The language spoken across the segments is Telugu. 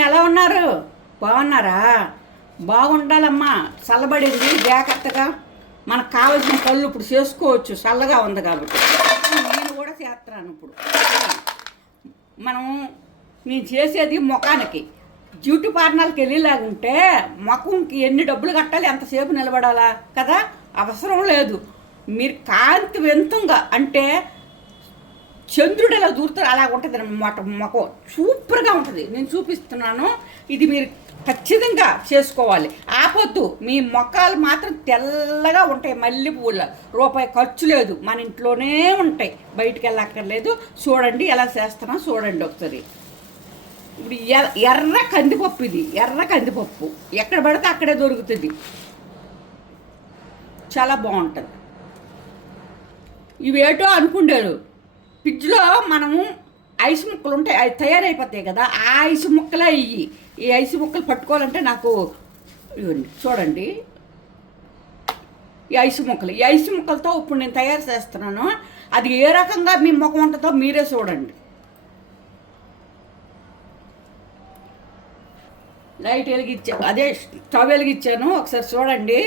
ఎలా ఉన్నారు? బాగున్నారా? బాగుండాలమ్మా. చల్లబడింది జాగ్రత్తగా. మనకు కావాల్సిన పళ్ళు ఇప్పుడు చేసుకోవచ్చు. చల్లగా ఉంది కాబట్టి. నేను కూడా చేస్తాను ఇప్పుడు. మనం నేను చేసేది ముఖానికి. డ్యూటీ పార్లర్కి వెళ్ళేలాగుంటే ముఖంకి ఎన్ని డబ్బులు కట్టాలి ఎంతసేపు నిలబడాలా కదా? అవసరం లేదు. మీరు కాంతి వింతంగా అంటే చంద్రుడు ఎలా దూరుతారు అలా ఉంటుంది అనమాట మొఖం సూపర్గా ఉంటుంది. నేను చూపిస్తున్నాను. ఇది మీరు ఖచ్చితంగా చేసుకోవాలి. ఆపొద్దు. మీ మొక్కలు మాత్రం తెల్లగా ఉంటాయి మల్లె పువ్వుల రూపాయి ఖర్చు లేదు. మన ఇంట్లోనే ఉంటాయి. బయటికి వెళ్ళక్కర్లేదు. చూడండి ఎలా చేస్తున్నా చూడండి ఒకసారి. ఇప్పుడు ఎర్ర ఎర్ర కందిపప్పు ఇది. ఎర్ర కందిపప్పు. ఎక్కడ పడితే అక్కడే దొరుకుతుంది. చాలా బాగుంటుంది. ఇవేటో అనుకుంటారు. ఫ్రిడ్జ్లో మనము ఐస్ ముక్కలు ఉంటాయి అవి తయారైపోతాయి కదా ఆ ఐస్ ముక్కలే ఇవి ఈ ఐస్ ముక్కలు పట్టుకోవాలంటే నాకు ఇవ్వండి చూడండి. ఈ ఐస్ ముక్కలు ఈ ఐస్ ముక్కలతో ఇప్పుడు నేను తయారు చేస్తున్నాను. అది ఏ రకంగా మీ ముఖం ఉంటుందో మీరే చూడండి. లైట్ వెలిగించాను అదే స్టవ్ వెలిగించాను ఒకసారి చూడండి.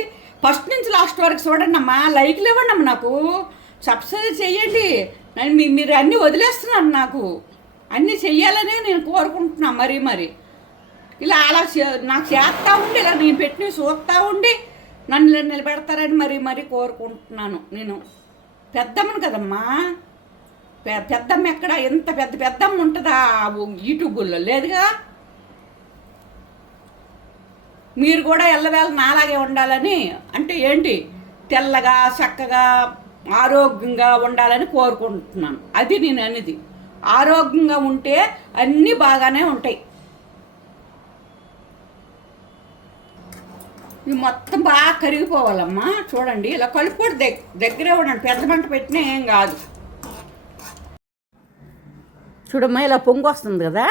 ఫస్ట్ నుంచి లాస్ట్ వరకు చూడండి అమ్మా లైక్లు ఇవ్వండి అమ్మ నాకు. సబ్స్క్రైబ్ చేయండి. మీరు అన్నీ వదిలేస్తున్నాను నాకు. అన్నీ చెయ్యాలనే నేను కోరుకుంటున్నా మరీ మరి. ఇలా అలా చే- నాకు చేస్తూ ఉండి ఇలా నేను పెట్టిన చూస్తా ఉండి నన్ను నిలబెడతారని మరీ మరీ కోరుకుంటున్నాను నేను. పెద్దమ్మను కదమ్మా. పె- పెద్దమ్మ ఎక్కడ? ఎంత పెద్ద పెద్దమ్మ ఉంటుందా ఆ యూట్యూబుల్లో లేదుగా? మీరు కూడా ఎల్లవేళ నాలాగే ఉండాలని అంటే ఏంటి? తెల్లగా చక్కగా ఆరోగ్యంగా ఉండాలని కోరుకుంటున్నాను. అది నేను అనేది. ఆరోగ్యంగా ఉంటే అన్నీ బాగానే ఉంటాయి. ఇవి మొత్తం బాగా కరిగిపోవాలమ్మా. చూడండి ఇలా కలుపుకోడు దగ్ దగ్గరే ఉండండి. పెద్ద మంట పెట్టినా ఏం కాదు. చూడమ్మా ఇలా పొంగు వస్తుంది కదా.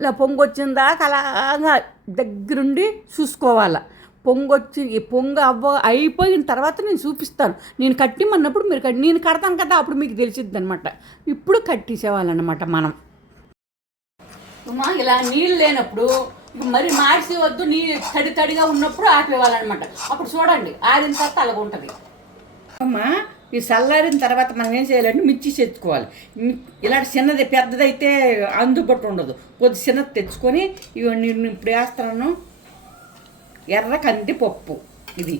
ఇలా పొంగు వచ్చిన దాకా అలాగా దగ్గరుండి చూసుకోవాలి. పొంగు వచ్చి ఈ పొంగు అవ్వ అయిపోయిన తర్వాత నేను చూపిస్తాను. నేను కట్టిమన్నప్పుడు మీరు కట్టి నేను కడతాను కదా అప్పుడు మీకు తెలిసిద్ది అనమాట ఇప్పుడు కట్టించేవాళ్ళనమాట మనం. ఇలా నీళ్ళు లేనప్పుడు మరి మార్చి వద్దు నీ తడి తడిగా ఉన్నప్పుడు ఆపేవాళ్ళనమాట అప్పుడు చూడండి ఆరిన తర్వాత అలాగ ఉంటుంది. అమ్మా ఈ చల్లారిన తర్వాత మనం ఏం చేయాలంటే మిర్చి తెచ్చుకోవాలి ఇలాంటి చిన్నది పెద్దదైతే అందుబాటు ఉండదు. కొద్ది చిన్నది తెచ్చుకొని ఇవి నేను ఇప్పుడు వేస్తున్నాను ఎర్ర కందిపప్పు ఇది.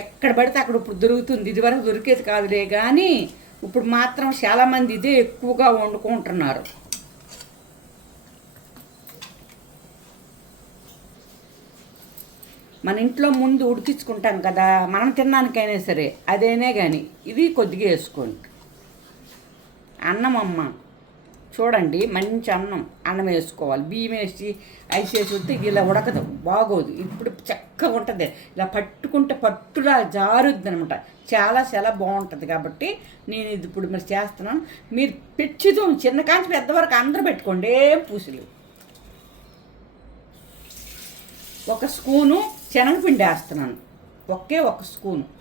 ఎక్కడ పడితే అక్కడ ఇప్పుడు దొరుకుతుంది. ఇది వరకు దొరికేది కాదులే కానీ ఇప్పుడు మాత్రం చాలామంది ఇదే ఎక్కువగా వండుకుంటున్నారు. మన ఇంట్లో ముందు ఉడికించుకుంటాం కదా మనం తినడానికైనా సరే అదేనే కానీ ఇది కొద్దిగా వేసుకోండి. అన్నం అమ్మ. చూడండి మంచి అన్నం. అన్నం వేసుకోవాలి. బియ్యం వేసి ఐస్ వేసి వస్తే ఇలా ఉడకదు. బాగోదు. ఇప్పుడు చక్కగా ఉంటుంది. ఇలా పట్టుకుంటే పట్టులా జారుద్ది అనమాట చాలా చాలా బాగుంటుంది కాబట్టి నేను ఇది ఇప్పుడు మీరు చేస్తున్నాను. మీరు పెచ్చిదు చిన్న కాంచి పెద్ద వరకు అందరూ పెట్టుకోండి. ఏం పూసలు. ఒక స్పూను శనగపిండి వేస్తున్నాను. ఒకే ఒక స్పూను.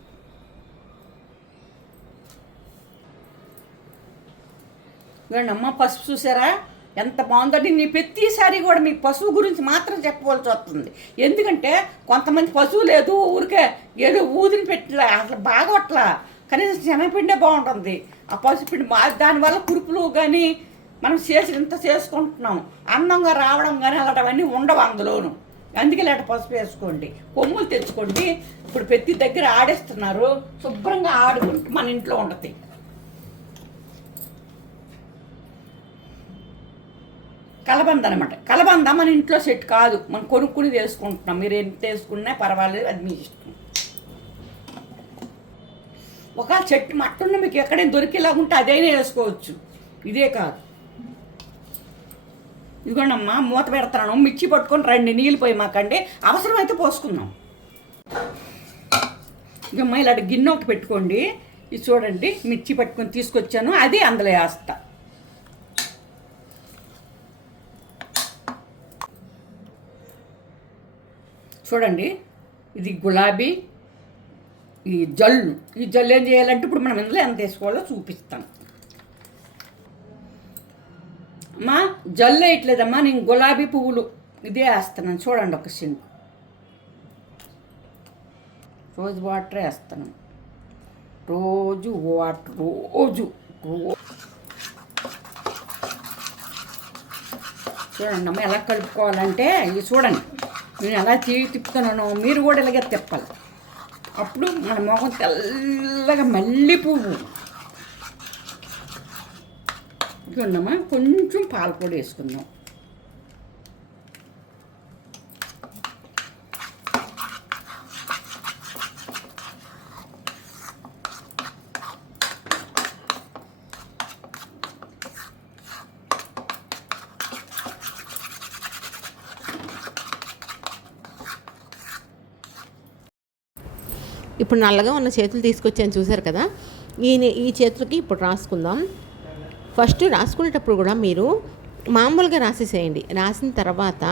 అమ్మ పసుపు చూసారా? ఎంత బాగుందంటే నీ ప్రతిసారి కూడా మీ పశువు గురించి మాత్రం చెప్పవలసి వస్తుంది. ఎందుకంటే కొంతమంది పశువు లేదు ఊరికే ఏదో ఊదిని పెట్టలే అసలు బాగోట్లా. కనీసం శనగపిండే బాగుంటుంది. ఆ పసుపిండి మా దానివల్ల కురుపులు కానీ మనం చేసి ఇంత చేసుకుంటున్నాం. అందంగా రావడం కానీ అలాంటివన్నీ ఉండవు అందులోను. అందుకే లేట పసుపు వేసుకోండి. కొమ్ములు తెచ్చుకోండి. ఇప్పుడు ప్రతి దగ్గర ఆడేస్తున్నారు. శుభ్రంగా ఆడుకుంటూ మన ఇంట్లో ఉంటుంది. కలబంద అనమాట కలబంద మన ఇంట్లో సెట్ కాదు. మనం కొనుక్కుని వేసుకుంటున్నాం మీరు ఎంత వేసుకున్నా పర్వాలేదు అది మీ ఇష్టం. ఒక చెట్టు మట్టున్న మీకు ఎక్కడైనా దొరికేలాగా ఉంటే అదైనా వేసుకోవచ్చు. ఇదే కాదు. ఇదిగోండమ్మా మూత పెడతాను. మిర్చి పట్టుకొని రండి. నీళ్ళు పోయి మాకండి. అవసరమైతే పోసుకుందాం. ఇక ఇలాంటి గిన్నె ఒకటి పెట్టుకోండి. ఇది చూడండి మిర్చి పట్టుకొని తీసుకొచ్చాను. అది అందులో వేస్తాను చూడండి. ఇది గులాబీ ఈ జల్లు. ఈ జల్లు ఏం చేయాలంటే ఇప్పుడు మనం ఇందులో ఎంత వేసుకోవాలో చూపిస్తాను. అమ్మా జల్లు వేయట్లేదమ్మా నేను గులాబీ పువ్వులు ఇదే వేస్తున్నాను. చూడండి ఒక సింక్. రోజు వాటర్ వేస్తున్నాను. రోజు వాటర్ రోజు చూడండి అమ్మ ఎలా కలుపుకోవాలంటే ఇది చూడండి. నేను ఎలా చేయి తిప్పుతున్నాను మీరు కూడా ఇలాగే తిప్పాలి. అప్పుడు మన మొహం తెల్లగా మళ్ళీ పువ్వు. ఇదిగోండమ్మా కొంచెం పాలపొడి వేసుకుందాం. ఇప్పుడు నల్లగా ఉన్న చేతులు తీసుకొచ్చాను చూశారు కదా? ఈ ఈ చేతులకి ఇప్పుడు రాసుకుందాం. ఫస్ట్ రాసుకునేటప్పుడు కూడా మీరు మామూలుగా రాసేసేయండి. రాసిన తర్వాత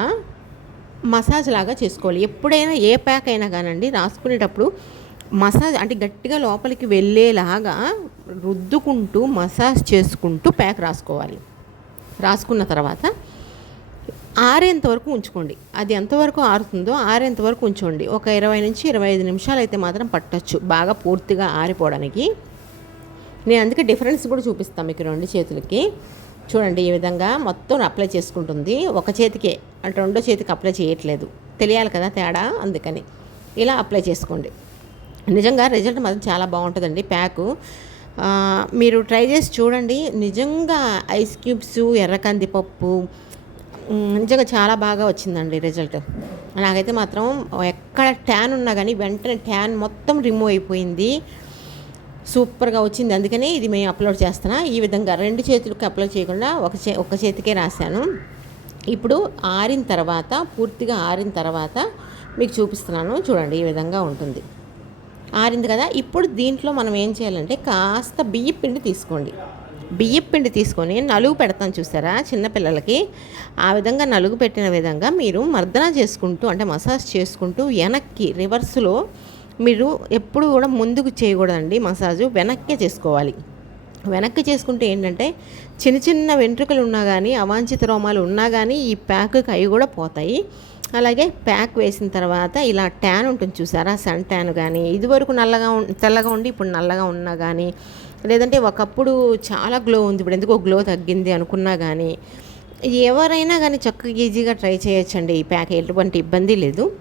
మసాజ్ లాగా చేసుకోవాలి. ఎప్పుడైనా ఏ ప్యాక్ అయినా కానండి రాసుకునేటప్పుడు మసాజ్ అంటే గట్టిగా లోపలికి వెళ్ళేలాగా రుద్దుకుంటూ మసాజ్ చేసుకుంటూ ప్యాక్ రాసుకోవాలి. రాసుకున్న తర్వాత ఆరేంత వరకు ఉంచుకోండి. అది ఎంతవరకు ఆరుతుందో ఆరేంత వరకు ఉంచుకోండి ఒక ఇరవై నుంచి ఇరవై ఐదు నిమిషాలు అయితే మాత్రం పట్టచ్చు. బాగా పూర్తిగా ఆరిపోవడానికి. నేను అందుకే డిఫరెన్స్ కూడా చూపిస్తాను మీకు రెండు చేతులకి. చూడండి ఈ విధంగా మొత్తం అప్లై చేసుకుంటుంది. ఒక చేతికే అంటే రెండో చేతికి అప్లై చేయట్లేదు. తెలియాలి కదా తేడా? అందుకని ఇలా అప్లై చేసుకోండి. నిజంగా రిజల్ట్ మాత్రం చాలా బాగుంటుందండి ప్యాకు. మీరు ట్రై చేసి చూడండి. నిజంగా ఐస్ క్యూబ్స్ ఎర్రకంది పప్పు నిజంగా చాలా బాగా వచ్చిందండి రిజల్ట్ నాకైతే మాత్రం ఎక్కడ ట్యాన్ ఉన్నా కానీ వెంటనే ట్యాన్ మొత్తం రిమూవ్ అయిపోయింది. సూపర్గా వచ్చింది. అందుకనే ఇది మేము అప్లోడ్ చేస్తున్నా. ఈ విధంగా రెండు చేతులకు అప్లోడ్ చేయకుండా ఒక చే ఒక చేతికే రాశాను. ఇప్పుడు ఆరిన తర్వాత పూర్తిగా ఆరిన తర్వాత మీకు చూపిస్తున్నాను. చూడండి ఈ విధంగా ఉంటుంది. ఆరింది కదా? ఇప్పుడు దీంట్లో మనం ఏం చేయాలంటే కాస్త బియ్య పిండి తీసుకోండి. బియ్యం పిండి తీసుకొని నలుగు పెడతాం చూసారా చిన్నపిల్లలకి ఆ విధంగా నలుగు పెట్టిన విధంగా మీరు మర్దన చేసుకుంటూ అంటే మసాజ్ చేసుకుంటూ వెనక్కి రివర్స్లో మీరు ఎప్పుడు కూడా ముందుకు చేయకూడదండి మసాజు వెనక్కే చేసుకోవాలి. వెనక్కి చేసుకుంటే ఏంటంటే చిన్న చిన్న వెంట్రుకలు ఉన్నా కానీ అవాంఛిత రోమాలు ఉన్నా కానీ ఈ ప్యాక్కి అవి కూడా పోతాయి. అలాగే ప్యాక్ వేసిన తర్వాత ఇలా ట్యాన్ ఉంటుంది చూసారా? సన్ ట్యాన్ కానీ ఇదివరకు నల్లగా ఉం- తెల్లగా ఉండి ఇప్పుడు నల్లగా ఉన్నా కానీ లేదంటే ఒకప్పుడు చాలా గ్లో ఉంది. ఇప్పుడు ఎందుకో గ్లో తగ్గింది అనుకున్నా కానీ ఎవరైనా కానీ చక్కగా ఈజీగా ట్రై చేయొచ్చండి ఈ ప్యాక్. ఎటువంటి ఇబ్బంది లేదు.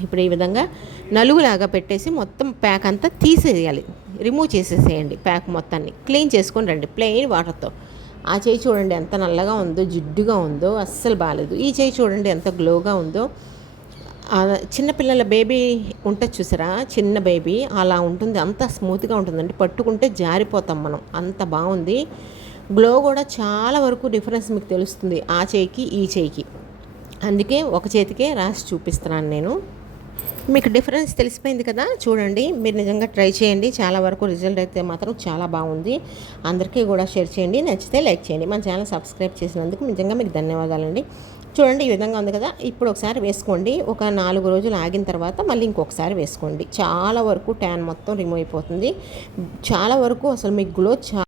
ఇప్పుడు ఈ విధంగా నలుగులాగా పెట్టేసి మొత్తం ప్యాక్ అంతా తీసేయాలి. రిమూవ్ చేసేసేయండి ప్యాక్ మొత్తాన్ని. క్లీన్ చేసుకొని రండి. ప్లెయిన్ వాటర్తో. ఆ చేయి చూడండి ఎంత నల్లగా ఉందో జిడ్డుగా ఉందో అస్సలు బాగాలేదు ఈ చేయి చూడండి ఎంత గ్లోగా ఉందో. చిన్నపిల్లల బేబీ ఉంటుంది చూసారా? చిన్న బేబీ అలా ఉంటుంది. అంత స్మూత్గా ఉంటుందండి. పట్టుకుంటే జారిపోతాం మనం. అంత బాగుంది. గ్లో కూడా చాలా వరకు డిఫరెన్స్ మీకు తెలుస్తుంది. ఆ చేయికి ఈ చేయికి. అందుకే ఒక చేతికే రాసి చూపిస్తున్నాను నేను. మీకు డిఫరెన్స్ తెలిసిపోయింది కదా? చూడండి మీరు నిజంగా ట్రై చేయండి. చాలా వరకు రిజల్ట్ అయితే మాత్రం చాలా బాగుంది. అందరికీ కూడా షేర్ చేయండి. నచ్చితే లైక్ చేయండి. మన ఛానల్ సబ్స్క్రైబ్ చేసినందుకు నిజంగా మీకు ధన్యవాదాలండి. చూడండి ఈ విధంగా ఉంది కదా? ఇప్పుడు ఒకసారి వేసుకోండి. ఒక నాలుగు రోజులు ఆగిన తర్వాత మళ్ళీ ఇంకొకసారి వేసుకోండి. చాలా వరకు ట్యాన్ మొత్తం రిమూవ్ అయిపోతుంది. చాలా వరకు అసలు మీకు గ్లో చా